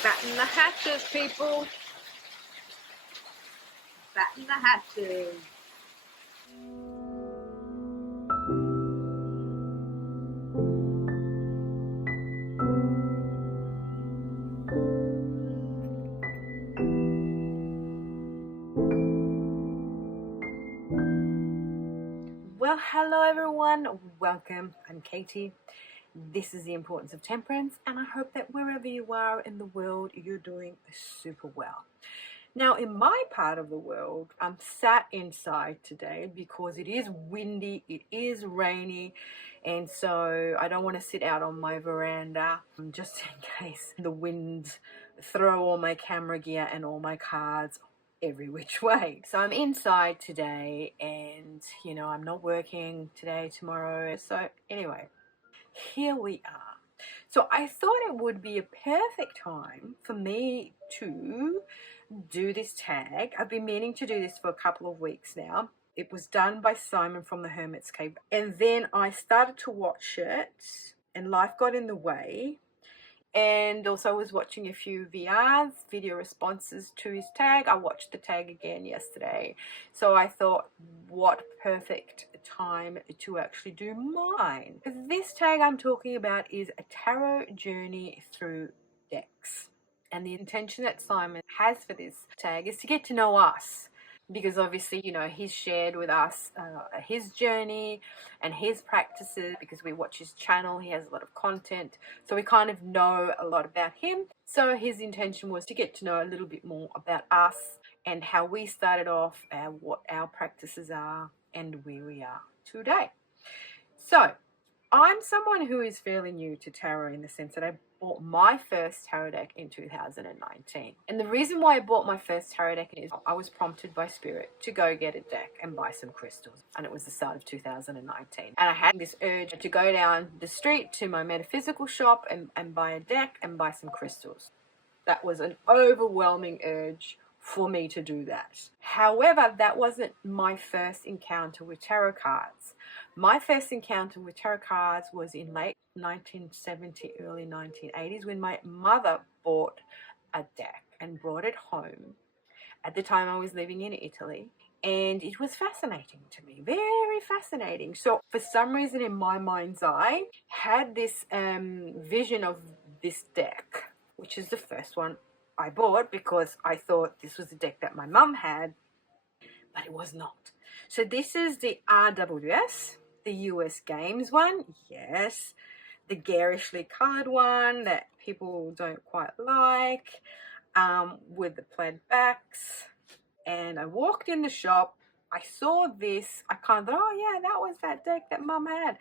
Batten the hatches, people. Batten the hatches. Well, hello everyone. Welcome. I'm Katie. This is The Importance of Temperance, and I hope that wherever you are in the world, you're doing super well. Now, in my part of the world, I'm sat inside today because it is windy, it is rainy, and so I don't want to sit out on my veranda just in case the winds throw all my camera gear and all my cards every which way. So I'm inside today, and I'm not working today, tomorrow. So anyway, here we are. So I thought it would be a perfect time for me to do this tag. I've been meaning to do this for a couple of weeks now. It was done by Simon from the Hermit's Cave, and then I started to watch it and life got in the way. And also I was watching a few VRs, video responses to his tag. I watched the tag again yesterday. So I thought, what perfect time to actually do mine. This tag I'm talking about is a tarot journey through decks. And the intention that Simon has for this tag is to get to know us. Because obviously, he's shared with us his journey and his practices, because we watch his channel. He has a lot of content, so we kind of know a lot about him. So his intention was to get to know a little bit more about us and how we started off, what our practices are, and where we are today. So I'm someone who is fairly new to tarot, in the sense that I bought my first tarot deck in 2019. And the reason why I bought my first tarot deck is I was prompted by Spirit to go get a deck and buy some crystals. And it was the start of 2019. And I had this urge to go down the street to my metaphysical shop and buy a deck and buy some crystals. That was an overwhelming urge for me to do that. However, that wasn't my first encounter with tarot cards. My first encounter with tarot cards was in late 1970, early 1980s, when my mother bought a deck and brought it home. At the time I was living in Italy, and it was fascinating to me, very fascinating. So for some reason in my mind's eye, had this vision of this deck, which is the first one I bought, because I thought this was a deck that my mum had, but it was not. So this is the RWS, the US Games one, yes, the garishly coloured one that people don't quite like, with the plaid backs. And I walked in the shop, I saw this, I kind of thought, oh yeah, that was that deck that mum had.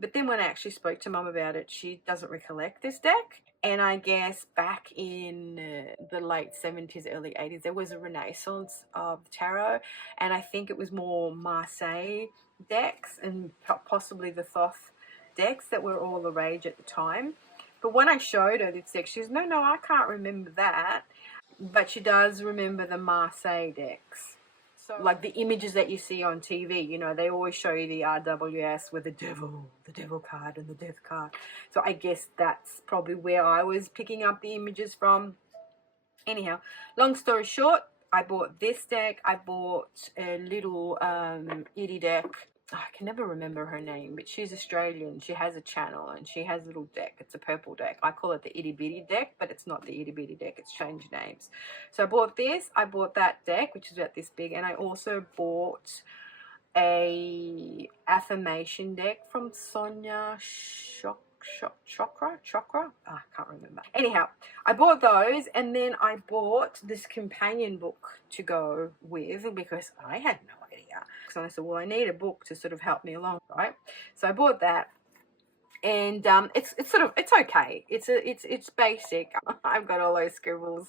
But then when I actually spoke to mum about it, she doesn't recollect this deck. And I guess back in the late 70s, early 80s, there was a renaissance of tarot. And I think it was more Marseille decks and possibly the Thoth decks that were all the rage at the time. But when I showed her this deck, she was, no, I can't remember that. But she does remember the Marseille decks. So like the images that you see on TV, they always show you the RWS with the devil card and the death card. So I guess that's probably where I was picking up the images from. Anyhow, long story short, I bought this deck. I bought a little itty deck. I can never remember her name, but she's Australian. She has a channel and she has a little deck. It's a purple deck. I call it the itty bitty deck, but it's not the itty bitty deck. It's changed names. So I bought this. I bought that deck, which is about this big, and I also bought a affirmation deck from Sonia Chakra. I can't remember. Anyhow, I bought those, and then I bought this companion book to go with, because I had no idea. So I said, well, I need a book to sort of help me along, right? So I bought that, and it's okay. It's basic. I've got all those scribble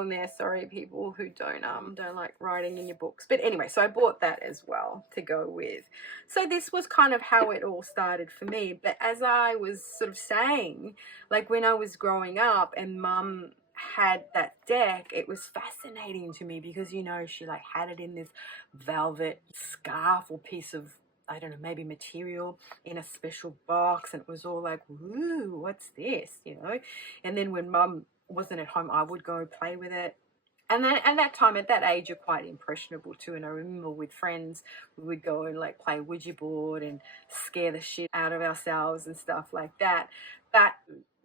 in there. Sorry, people who don't like writing in your books. But anyway, so I bought that as well to go with. So this was kind of how it all started for me. But as I was sort of saying, like when I was growing up and mum had that deck, it was fascinating to me because she like had it in this velvet scarf or piece of I don't know, maybe material in a special box, and it was all like, woo, what's this, you know? And then when mum wasn't at home, I would go play with it. And then at that time, at that age, you're quite impressionable too. And I remember with friends, we would go and like play Ouija board and scare the shit out of ourselves and stuff like that. But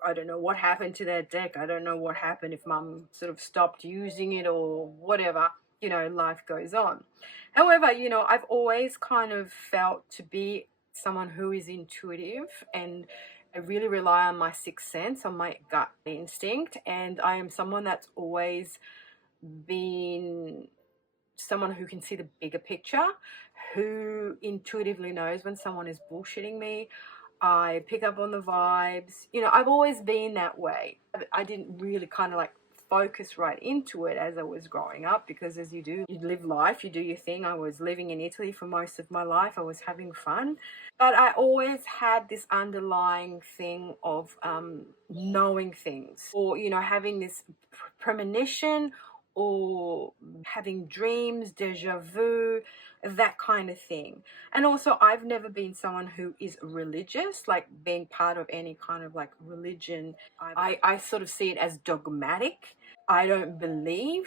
I don't know what happened to that deck. I don't know what happened, if mum sort of stopped using it or whatever. You know, life goes on. However, you know, I've always kind of felt to be someone who is intuitive, and I really rely on my sixth sense, on my gut instinct. And I am someone that's always been someone who can see the bigger picture, who intuitively knows when someone is bullshitting me. I pick up on the vibes. You know, I've always been that way. I didn't really kind of like focus right into it as I was growing up, because as you do, you live life, you do your thing. I was living in Italy for most of my life. I was having fun. But I always had this underlying thing of knowing things, or, you know, having this premonition, or having dreams, deja vu, that kind of thing. And also, I've never been someone who is religious, like being part of any kind of like religion. I sort of see it as dogmatic. I don't believe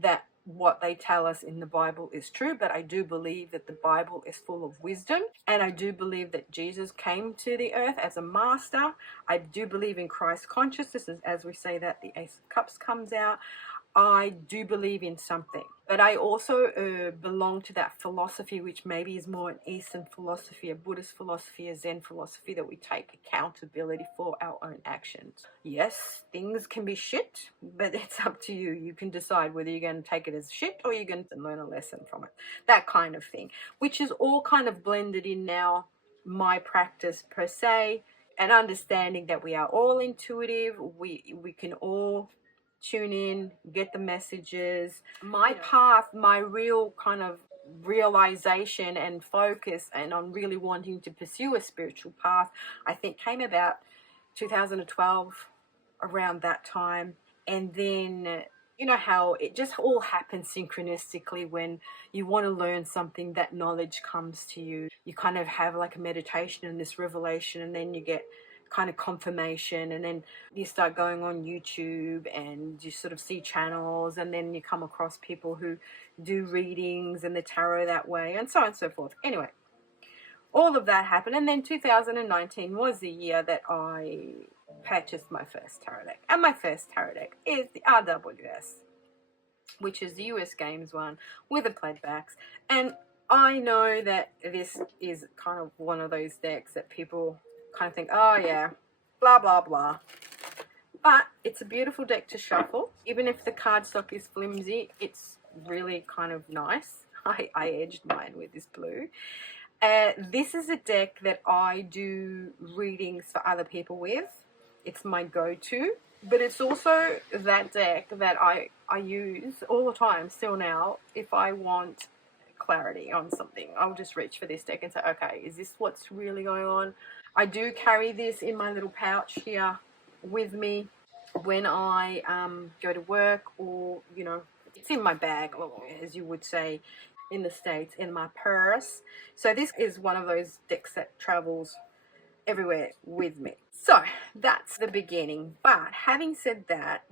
that what they tell us in the Bible is true, but I do believe that the Bible is full of wisdom, and I do believe that Jesus came to the earth as a master. I do believe in Christ consciousness, as we say that the Ace of Cups comes out. I do believe in something, but I also belong to that philosophy, which maybe is more an Eastern philosophy, a Buddhist philosophy, a Zen philosophy, that we take accountability for our own actions. Yes, things can be shit, but it's up to you. You can decide whether you're going to take it as shit or you're going to learn a lesson from it. That kind of thing, which is all kind of blended in now my practice per se, and understanding that we are all intuitive. We can all tune in, get the messages. My path, my real kind of realization and focus, and on really wanting to pursue a spiritual path, I think came about 2012, around that time. And then, you know how it just all happens synchronistically. When you want to learn something, that knowledge comes to you. You kind of have like a meditation and this revelation, and then you get kind of confirmation, and then you start going on YouTube and you sort of see channels, and then you come across people who do readings and the tarot that way, and so on and so forth. Anyway, all of that happened, and then 2019 was the year that I purchased my first tarot deck. And my first tarot deck is the RWS, which is the US Games one with the plaid backs. And I know that this is kind of one of those decks that people kind of think, oh yeah, blah blah blah, but it's a beautiful deck to shuffle. Even if the cardstock is flimsy, it's really kind of nice. I edged mine with this blue. This is a deck that I do readings for other people with. It's my go-to, but it's also that deck that I use all the time still now. If I want clarity on something, I'll just reach for this deck and say, okay, is this what's really going on? I do carry this in my little pouch here with me when I go to work, or, you know, it's in my bag, as you would say in the States, in my purse. So this is one of those decks that travels everywhere with me. So that's the beginning. But having said that,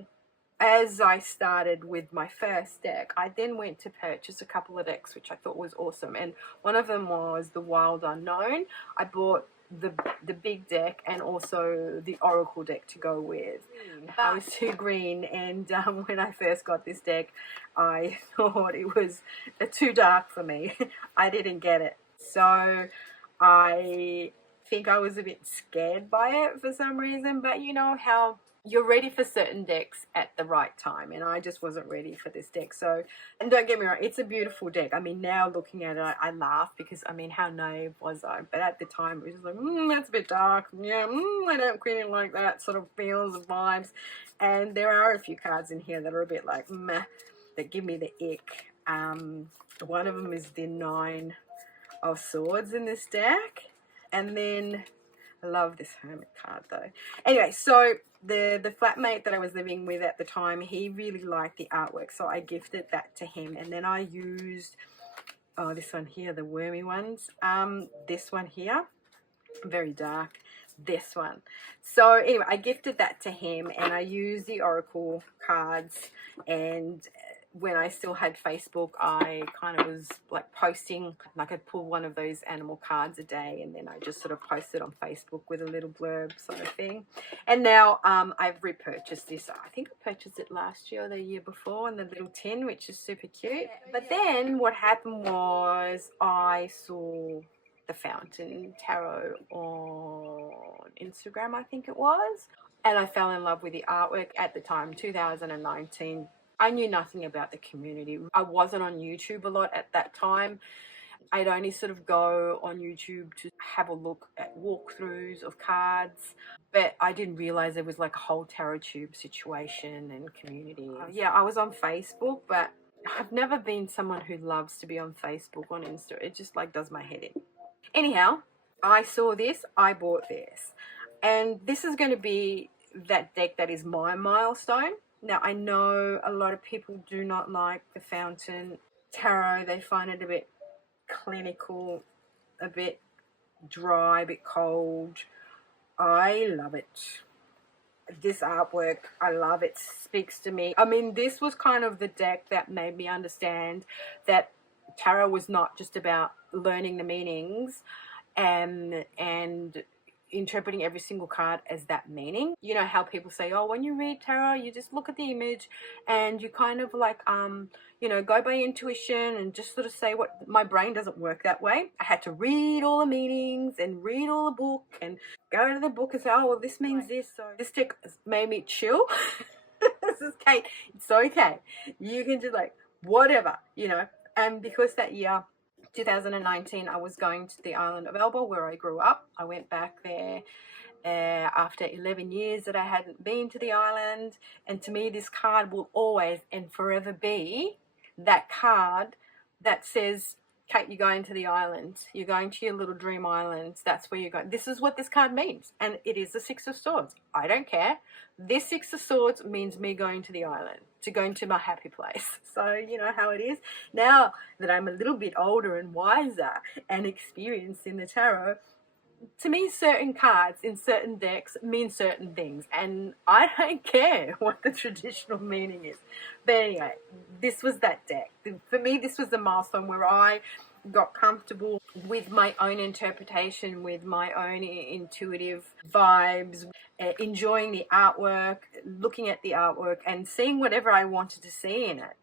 as I started with my first deck, I then went to purchase a couple of decks, which I thought was awesome. And one of them was the Wild Unknown. I bought the big deck and also the Oracle deck to go with. I was too green, and when I first got this deck, I thought it was too dark for me. I didn't get it. So I think I was a bit scared by it for some reason, but you know how you're ready for certain decks at the right time, and I just wasn't ready for this deck. So, and don't get me wrong, it's a beautiful deck. I mean, now looking at it, I laugh, because I mean, how naive was I? But at the time, it was just like, that's a bit dark. Yeah, I don't really like that sort of feels and vibes. And there are a few cards in here that are a bit like meh, that give me the ick. One of them is the Nine of Swords in this deck, and then I love this Hermit card though. Anyway, so the flatmate that I was living with at the time, he really liked the artwork, so I gifted that to him. And then I used Oh, this one here, the wormy ones. This one here, very dark. This one. So anyway, I gifted that to him, and I used the oracle cards. And when I still had Facebook, I kind of was like posting, like I'd pull one of those animal cards a day, and then I just sort of posted on Facebook with a little blurb sort of thing. And now I've repurchased this. I think I purchased it last year or the year before in the little tin, which is super cute. But then what happened was I saw the Fountain Tarot on Instagram, I think it was. And I fell in love with the artwork at the time, 2019. I knew nothing about the community. I wasn't on YouTube a lot at that time. I'd only sort of go on YouTube to have a look at walkthroughs of cards, but I didn't realize there was like a whole tarottube situation and community. Yeah, I was on Facebook, but I've never been someone who loves to be on Facebook, on Insta. It just like does my head in. Anyhow, I saw this, I bought this. And this is going to be that deck that is my milestone. Now, I know a lot of people do not like the Fountain Tarot. They find it a bit clinical, a bit dry, a bit cold. I love it. This artwork, I love it, speaks to me. I mean, this was kind of the deck that made me understand that tarot was not just about learning the meanings and interpreting every single card as that meaning. You know how people say, oh, when you read tarot, you just look at the image and you kind of like you know, go by intuition and just sort of say what. My brain doesn't work that way. I had to read all the meanings and read all the book and go to the book and say, oh, well, this means this. So this deck made me chill. This is Kate. It's okay. You can just like whatever, you know. And because that year, 2019, I was going to the island of Elba where I grew up. I went back there after 11 years that I hadn't been to the island. And to me, this card will always and forever be that card that says, Kate, you're going to the island. You're going to your little dream island. That's where you're going. This is what this card means. And it is the Six of Swords. I don't care. This Six of Swords means me going to the island, to going to my happy place. So you know how it is. Now that I'm a little bit older and wiser and experienced in the tarot, to me, certain cards in certain decks mean certain things, and I don't care what the traditional meaning is. But anyway, this was that deck. For me, this was the milestone where I got comfortable with my own interpretation, with my own intuitive vibes, enjoying the artwork, looking at the artwork, and seeing whatever I wanted to see in it.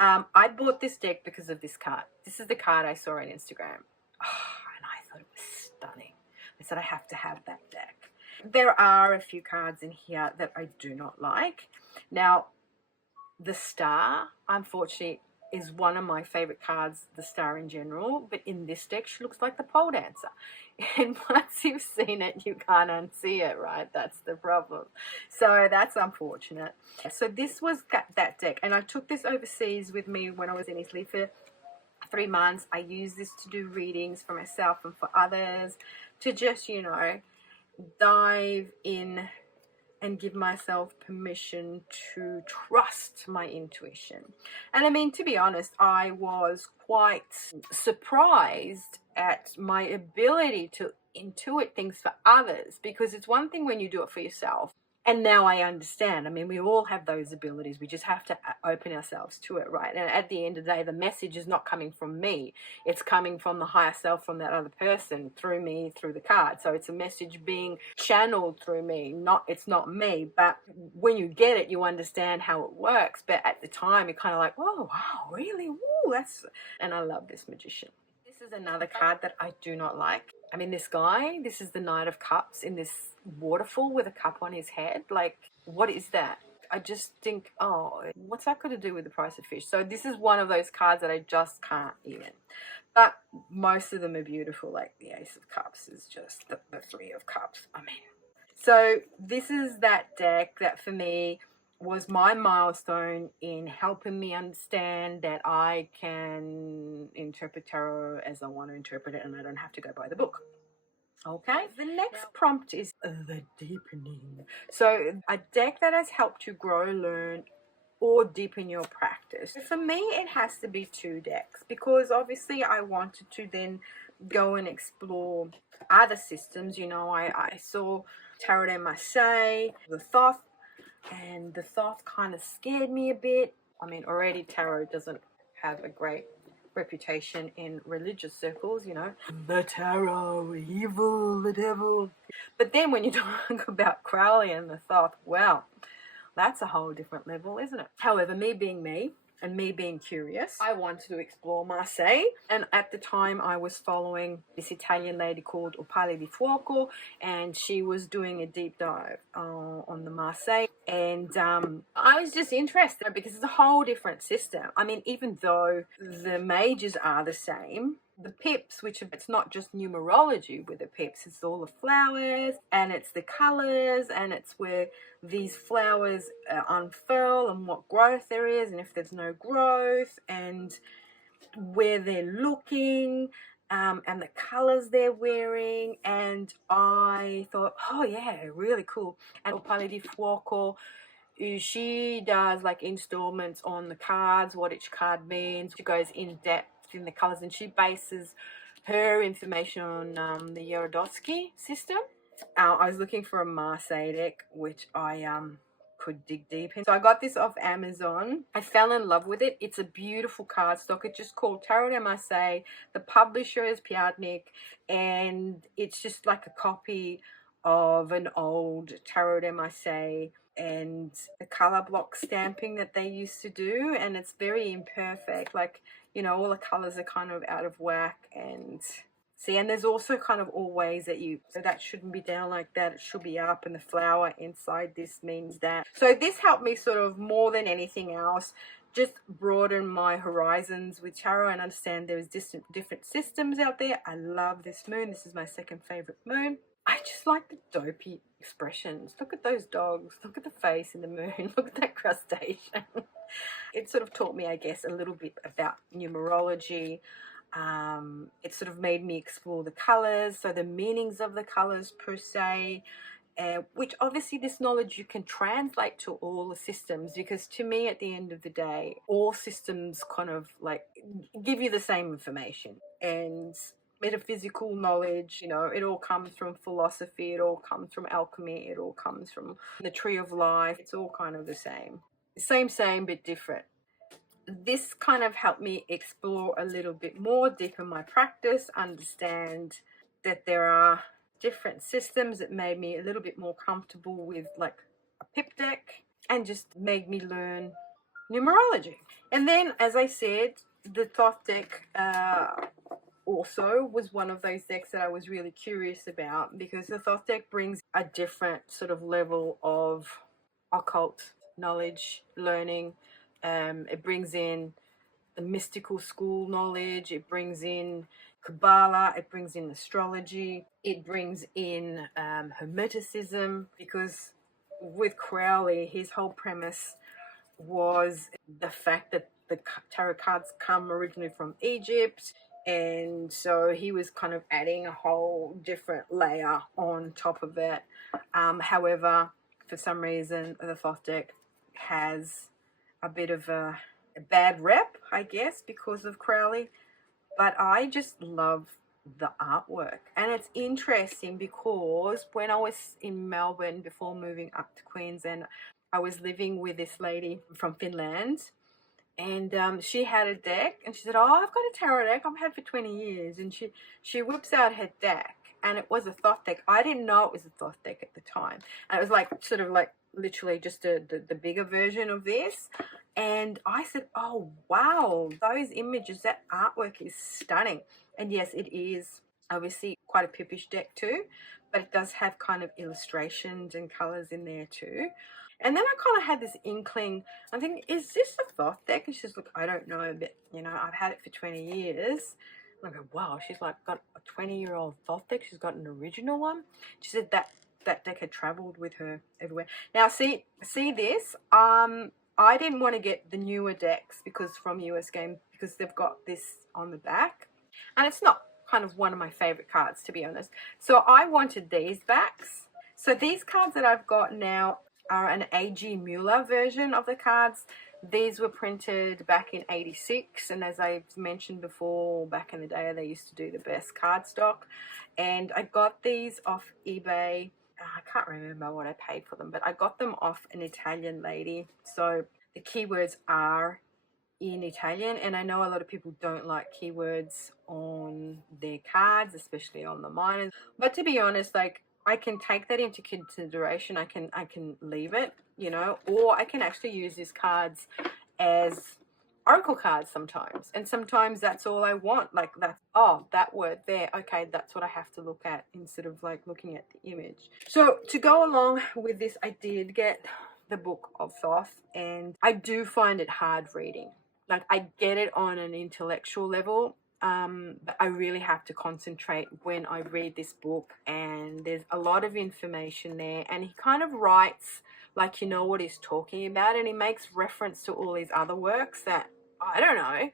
I bought this deck because of this card. This is the card I saw on Instagram. Oh, and I thought it was stunning. I said I have to have that deck. There are a few cards in here that I do not like. Now, the Star, unfortunately, is one of my favorite cards, the Star in general, but in this deck she looks like the pole dancer. And once you've seen it, you can't unsee it, right? That's the problem. So that's unfortunate. So this was that deck, and I took this overseas with me when I was in Italy for 3 months. I used this to do readings for myself and for others, to just, you know, dive in and give myself permission to trust my intuition. And I mean, to be honest, I was quite surprised at my ability to intuit things for others, because it's one thing when you do it for yourself. And now I understand. I mean, we all have those abilities. We just have to open ourselves to it, right? And at the end of the day, the message is not coming from me. It's coming from the higher self, from that other person, through me, through the card. So it's a message being channeled through me. It's not me. But when you get it, you understand how it works. But at the time, you're kind of like, oh, wow, really? Ooh, that's... And I love this magician. This is another card that I do not like. I mean, this guy, this is the Knight of Cups in this waterfall with a cup on his head. Like, what is that? I just think, oh, what's that got to do with the price of fish? So this is one of those cards that I just can't even. But most of them are beautiful. Like the Ace of Cups is just the Three of Cups. I mean, so this is that deck that for me was my milestone in helping me understand that I can interpret tarot as I want to interpret it, and I don't have to go by the book. Okay, the next prompt is the deepening. So a deck that has helped you grow, learn, or deepen your practice. For me, it has to be 2 decks, because obviously I wanted to then go and explore other systems. You know, I saw Tarot de Marseille, the Thoth, and the Thoth kind of scared me a bit. I mean, already tarot doesn't have a great reputation in religious circles, you know. The tarot, evil, the devil. But then when you talk about Crowley and the Thoth, well, that's a whole different level, isn't it? However, me being me, and me being curious, I wanted to explore Marseille. And at the time, I was following this Italian lady called Opale di Fuoco, and she was doing a deep dive on the Marseille. And I was just interested because it's a whole different system. I mean, even though the majors are the same, the pips, which it's not just numerology with the pips, it's all the flowers and it's the colors and it's where these flowers unfurl and what growth there is and if there's no growth and where they're looking and the colors they're wearing. And I thought, oh yeah, really cool. And Opale di Fuoco, she does like installments on the cards, what each card means. She goes in depth in the colors and she bases her information on the Yarodovsky system. I was looking for a Marseille deck, which I could dig deep in. So I got this off Amazon. I fell in love with it. It's a beautiful cardstock. It's just called Tarot de Marseille. The publisher is Piatnik, and it's just like a copy of an old Tarot de Marseille and the color block stamping that they used to do, and it's very imperfect. Like, you know, all the colors are kind of out of whack. And see, and there's also kind of all ways that so that shouldn't be down like that, it should be up, and the flower inside this means that. So this helped me sort of more than anything else just broaden my horizons with tarot and understand there's different systems out there. I love this moon. This is my second favorite moon. I just like the dopey expressions. Look at those dogs. Look at the face in the moon. Look at that crustacean. It sort of taught me, I guess, a little bit about numerology. It sort of made me explore the colors, so the meanings of the colors per se, which obviously this knowledge you can translate to all the systems, because to me at the end of the day, all systems kind of like give you the same information. And metaphysical knowledge, you know, it all comes from philosophy, it all comes from alchemy, it all comes from the tree of life. It's all kind of the same but different. This kind of helped me explore a little bit more, deepen my practice, understand that there are different systems. It made me a little bit more comfortable with like a pip deck and just made me learn numerology. And then, as I said, the Thoth deck also was one of those decks that I was really curious about, because the Thoth deck brings a different sort of level of occult knowledge, learning. It brings in the mystical school knowledge, it brings in Kabbalah, it brings in astrology, it brings in Hermeticism, because with Crowley, his whole premise was the fact that the tarot cards come originally from Egypt, and so he was kind of adding a whole different layer on top of it. However, for some reason, the Thoth deck has a bit of a bad rep, I guess, because of Crowley, but I just love the artwork. And it's interesting because when I was in Melbourne before moving up to Queensland, I was living with this lady from Finland, and she had a deck, and she said, oh, I've got a tarot deck I've had for 20 years, and she whips out her deck, and it was a Thoth deck. I didn't know it was a Thoth deck at the time, and it was like sort of like literally just the bigger version of this. And I said, oh wow, those images, that artwork is stunning. And yes, it is obviously quite a pippish deck too, but it does have kind of illustrations and colors in there too. And then I kind of had this inkling. I'm thinking, is this a Thoth deck? And she's like, I don't know, but you know, I've had it for 20 years. And I go, wow, she's like got a 20-year-old Thoth deck. She's got an original one. She said that deck had traveled with her everywhere. Now, see this. I didn't want to get the newer decks because from US Game, because they've got this on the back, and it's not kind of one of my favorite cards, to be honest. So I wanted these backs. So these cards that I've got now are an A.G. Mueller version of the cards. These were printed back in '86, and as I've mentioned before, back in the day they used to do the best cardstock, and I got these off eBay. I can't remember what I paid for them, but I got them off an Italian lady. So the keywords are in Italian, and I know a lot of people don't like keywords on their cards, especially on the minors, but to be honest, like, I can take that into consideration. I can leave it, you know, or I can actually use these cards as oracle cards sometimes, and sometimes that's all I want. Like, that's, oh, that word there, okay, that's what I have to look at instead of like looking at the image. So to go along with this, I did get the Book of Thoth, and I do find it hard reading. Like, I get it on an intellectual level, but I really have to concentrate when I read this book, and there's a lot of information there, and he kind of writes like you know what he's talking about, and he makes reference to all his other works that, I don't know,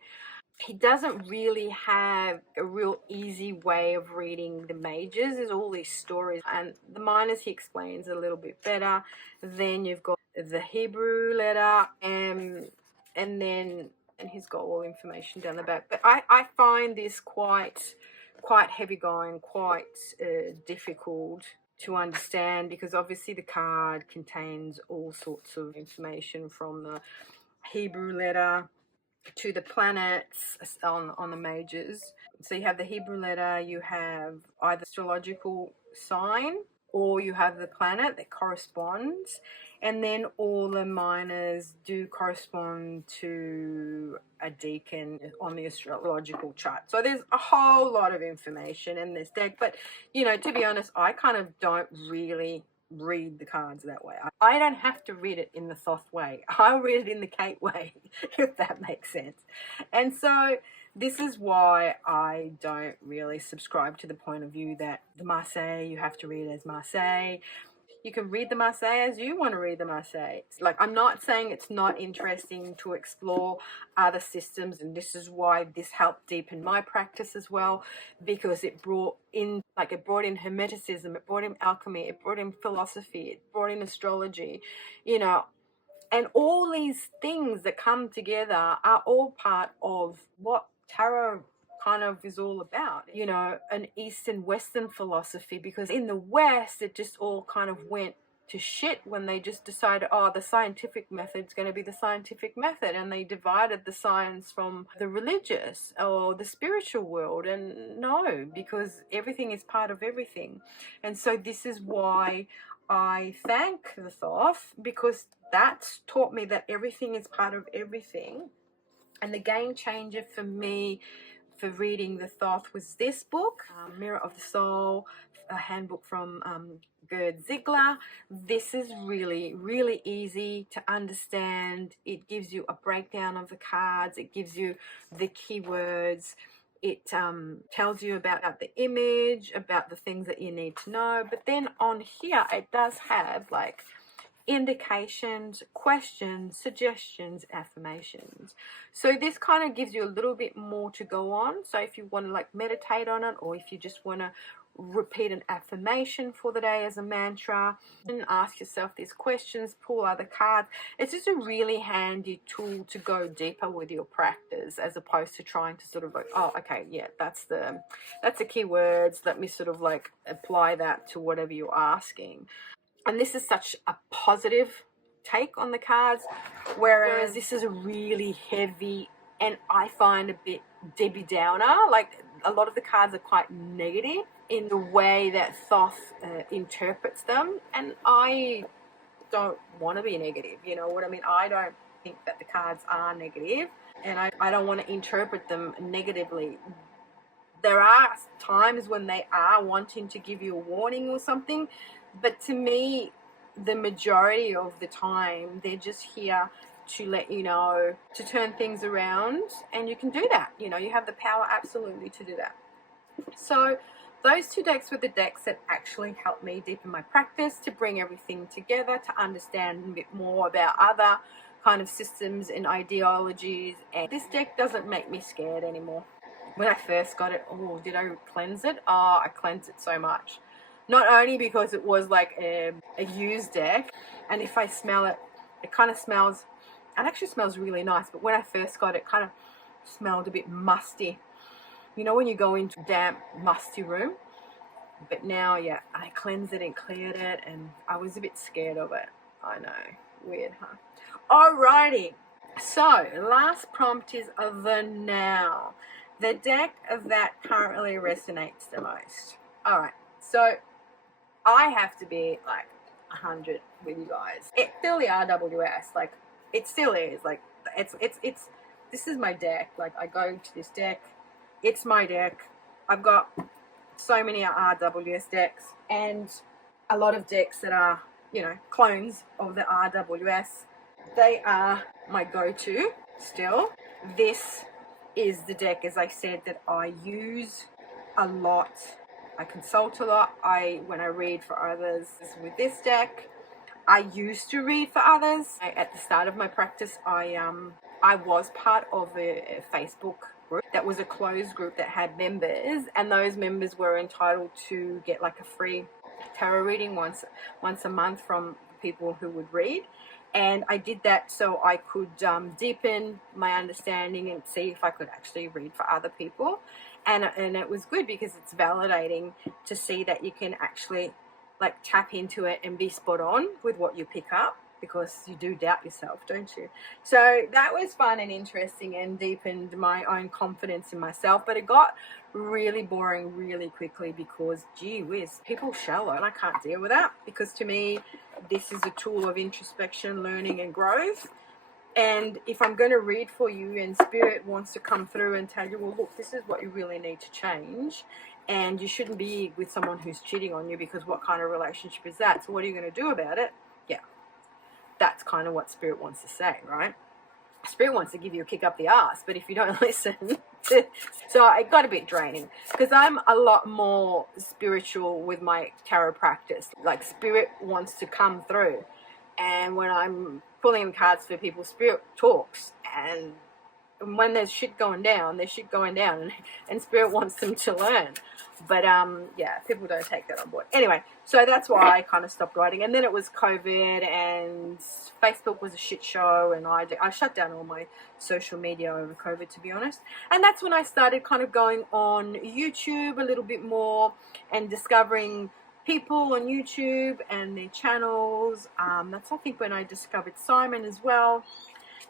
he doesn't really have a real easy way of reading the majors. There's all these stories, and the minors he explains a little bit better. Then you've got the Hebrew letter, and he's got all information down the back. But I find this quite heavy going, quite difficult to understand, because obviously the card contains all sorts of information from the Hebrew letter to the planets on the majors. So you have the Hebrew letter, you have either astrological sign, or you have the planet that corresponds, and then all the minors do correspond to a deacon on the astrological chart. So there's a whole lot of information in this deck, but you know, to be honest, I kind of don't really read the cards that way. I don't have to read it in the Thoth way. I read it in the Kate way, if that makes sense. And so this is why I don't really subscribe to the point of view that the Marseille, you have to read as Marseille. You can read the Marseille as you want to read the Marseille. Like, I'm not saying it's not interesting to explore other systems, and this is why this helped deepen my practice as well, because it brought in hermeticism, it brought in alchemy, it brought in philosophy, it brought in astrology, you know, and all these things that come together are all part of what tarot kind of is all about, you know, an East and Western philosophy, because in the West it just all kind of went to shit when they just decided, oh, the scientific method's going to be the scientific method, and they divided the science from the religious or the spiritual world. And no, because everything is part of everything. And so this is why I thank the Thoth, because that's taught me that everything is part of everything. And the game changer for me for reading the Thoth was this book, Mirror of the Soul, a handbook from Gerd Ziegler. This is really, really easy to understand. It gives you a breakdown of the cards. It gives you the keywords. It tells you about the image, about the things that you need to know. But then on here, it does have like indications, questions, suggestions, affirmations. So this kind of gives you a little bit more to go on. So if you want to like meditate on it, or if you just want to repeat an affirmation for the day as a mantra, and ask yourself these questions, pull other cards. It's just a really handy tool to go deeper with your practice, as opposed to trying to sort of like, oh, okay, yeah, that's the keywords, let me sort of like apply that to whatever you're asking. And this is such a positive take on the cards, whereas this is a really heavy, and I find a bit Debbie Downer. Like, a lot of the cards are quite negative in the way that Thoth interprets them, and I don't want to be negative, you know what I mean? I don't think that the cards are negative, and I don't want to interpret them negatively. There are times when they are wanting to give you a warning or something, but to me, the majority of the time, they're just here to let you know, to turn things around, and you can do that. You know, you have the power absolutely to do that. So those two decks were the decks that actually helped me deepen my practice, to bring everything together, to understand a bit more about other kind of systems and ideologies. And this deck doesn't make me scared anymore. When I first got it, oh, did I cleanse it? Oh, I cleansed it so much. Not only because it was like a used deck, and if I smell it, it kind of smells actually smells really nice, but when I first got it, kind of smelled a bit musty. You know when you go into a damp, musty room? But now, yeah, I cleansed it and cleared it, and I was a bit scared of it. I know, weird, huh? Alrighty, so last prompt is the now. The deck that currently resonates the most. Alright, so I have to be like 100 with you guys. It's still the RWS, like, it still is, like, it's, this is my deck. Like, I go to this deck, it's my deck. I've got so many RWS decks, and a lot of decks that are, you know, clones of the RWS. They are my go-to still. This is the deck, as I said, that I use a lot. I consult a lot. When I read for others with this deck, I used to read for others. At the start of my practice, I was part of a Facebook group that was a closed group that had members, and those members were entitled to get like a free tarot reading once a month from people who would read. And I did that so I could deepen my understanding and see if I could actually read for other people. And it was good because it's validating to see that you can actually like tap into it and be spot on with what you pick up, because you do doubt yourself, don't you? So that was fun and interesting and deepened my own confidence in myself. But it got really boring really quickly because, gee whiz, people shallow, and I can't deal with that, because to me, this is a tool of introspection, learning and growth. And if I'm going to read for you and spirit wants to come through and tell you, well, look, this is what you really need to change, and you shouldn't be with someone who's cheating on you, because what kind of relationship is that? So what are you going to do about it? Yeah, that's kind of what spirit wants to say, right? Spirit wants to give you a kick up the ass, but if you don't listen, so it got a bit draining, because I'm a lot more spiritual with my tarot practice. Like, spirit wants to come through, and when I'm pulling cards for people, spirit talks, and when there's shit going down, and spirit wants them to learn. But yeah, people don't take that on board. Anyway, so that's why I kind of stopped writing. And then it was COVID, and Facebook was a shit show, and I shut down all my social media over COVID, to be honest. And that's when I started kind of going on YouTube a little bit more and discovering people on YouTube and their channels. That's, I think, when I discovered Simon as well.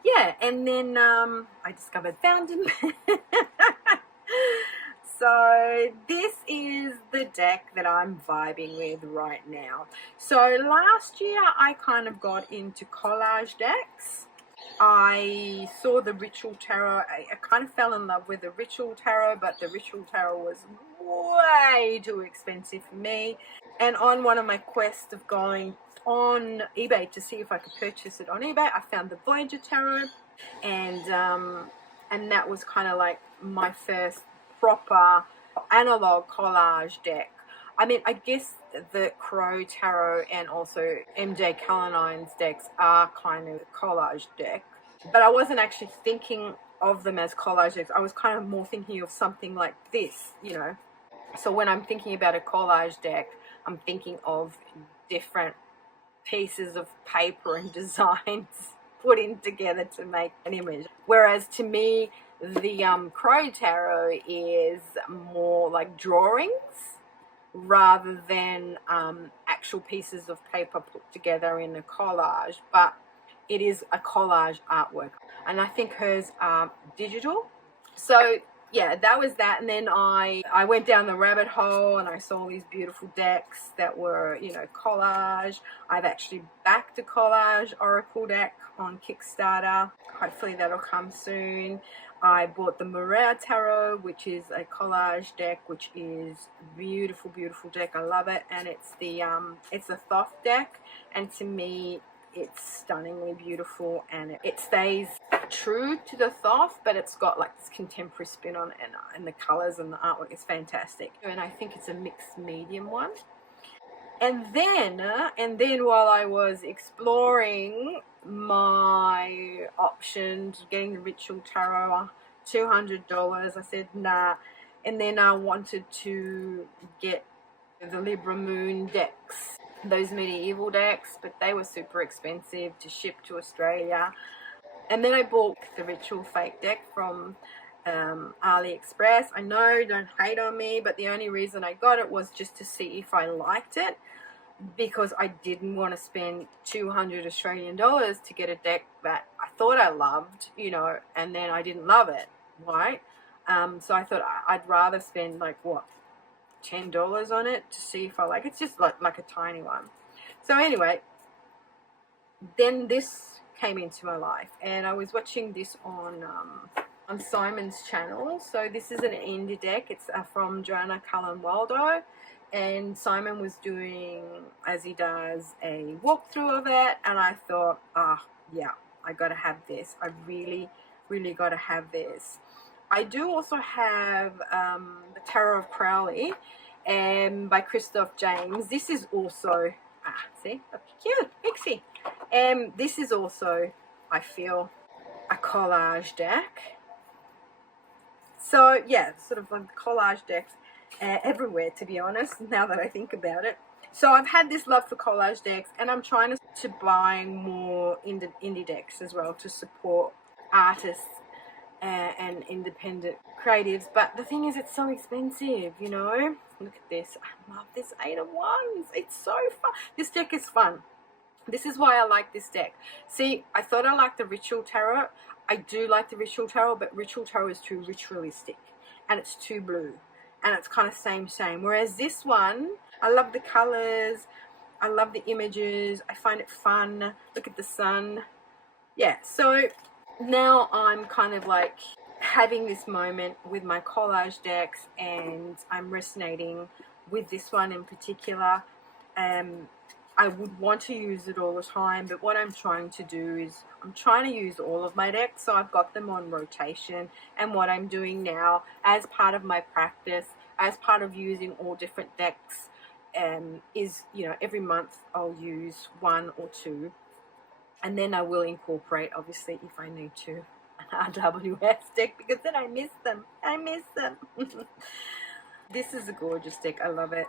Yeah, and then I discovered Fountain. So this is the deck that I'm vibing with right now. So last year I kind of got into collage decks. I saw the Ritual Tarot. I kind of fell in love with the Ritual Tarot, but the Ritual Tarot was way too expensive for me. And on one of my quests of going on eBay to see if I could purchase it on eBay, I found the Voyager Tarot, and that was kind of like my first proper analog collage deck. I mean, I guess the Crow Tarot and also MJ Callanine's decks are kind of collage deck, but I wasn't actually thinking of them as collage decks. I was kind of more thinking of something like this, you know. So when I'm thinking about a collage deck, I'm thinking of different pieces of paper and designs put in together to make an image. Whereas to me, the Crow Tarot is more like drawings rather than actual pieces of paper put together in a collage, but it is a collage artwork. And I think hers are digital. So yeah, that was that. And then I went down the rabbit hole and I saw these beautiful decks that were, you know, collage. I've actually backed a collage oracle deck on Kickstarter. Hopefully that'll come soon. I bought the Morea Tarot, which is a collage deck, which is beautiful, beautiful deck. I love it. And it's the Thoth deck, and to me it's stunningly beautiful, and it stays true to the Thoth, but it's got like this contemporary spin on it, and the colors and the artwork is fantastic. And I think it's a mixed medium one. And then while I was exploring my options, getting the Ritual Tarot, $200, I said nah. And then I wanted to get the Libra Moon decks, those medieval decks, but they were super expensive to ship to Australia. And then I bought the Ritual Fake deck from AliExpress. I know, don't hate on me, but the only reason I got it was just to see if I liked it, because I didn't want to spend 200 Australian dollars to get a deck that I thought I loved, you know, and then I didn't love it, right? So I thought I'd rather spend like what, $10 on it to see if I like it. It's just like a tiny one. So anyway, then this came into my life, and I was watching this on Simon's channel. So this is an indie deck. It's from Joanna Cullen Waldo, and Simon was doing, as he does, a walkthrough of it, and I thought, yeah, I gotta have this. I really gotta have this. I do also have the Tarot of Crowley by Christoph James. This is also, see, cute, pixie. This is also, I feel, a collage deck. So yeah, sort of like collage decks everywhere, to be honest, now that I think about it. So I've had this love for collage decks, and I'm trying to buy more indie decks as well to support artists and independent creatives. But the thing is, it's so expensive, you know. Look at this. I love this 8 of Wands. It's so fun. This deck is fun. This is why I like this deck. See, I thought I liked the Ritual Tarot. I do like the Ritual Tarot, but Ritual Tarot is too ritualistic, and it's too blue, and it's kind of same. Whereas this one, I love the colors, I love the images, I find it fun. Look at the sun. Yeah, so now I'm kind of like having this moment with my collage decks, and I'm resonating with this one in particular. I would want to use it all the time, but what I'm trying to do is I'm trying to use all of my decks, so I've got them on rotation. And what I'm doing now, as part of my practice, as part of using all different decks, is, you know, every month I'll use 1 or 2, and then I will incorporate, obviously, if I need to, an RWS deck, because then I miss them. This is a gorgeous deck. I love it.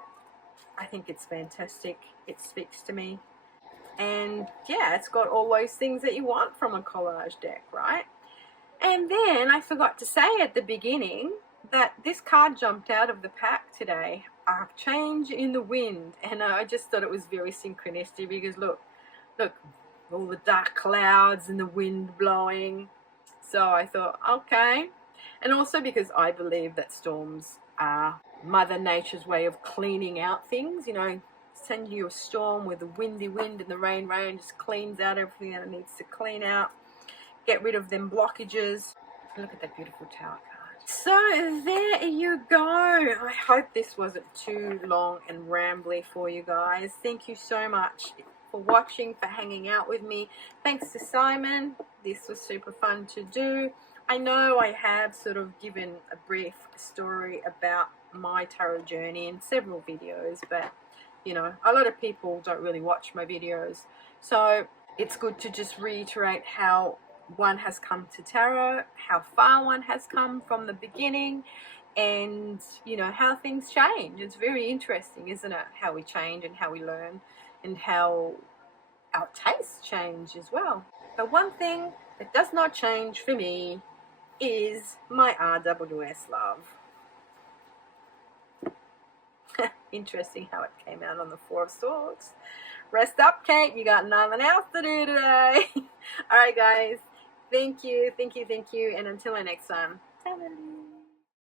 I think it's fantastic. It speaks to me. And yeah, it's got all those things that you want from a collage deck, right? And then I forgot to say at the beginning that this card jumped out of the pack today. A change in the wind. And I just thought it was very synchronistic, because look, all the dark clouds and the wind blowing. So I thought, okay. And also because I believe that storms are Mother Nature's way of cleaning out things, you know. Send you a storm with the windy wind and the rain just cleans out everything that it needs to clean out, get rid of them blockages. Look at that beautiful Tower card. So there you go. I hope this wasn't too long and rambly for you guys. Thank you so much for watching, for hanging out with me. Thanks to Simon. This was super fun to do. I know I have sort of given a brief story about my tarot journey in several videos, but you know, a lot of people don't really watch my videos, so it's good to just reiterate how one has come to tarot, how far one has come from the beginning, and you know, how things change. It's very interesting, isn't it, how we change and how we learn, and how our tastes change as well. But one thing that does not change for me is my RWS love. Interesting how it came out on the 4 of Swords. Rest up, Kate. You got nothing else to do today. All right, guys. Thank you. And until our next time.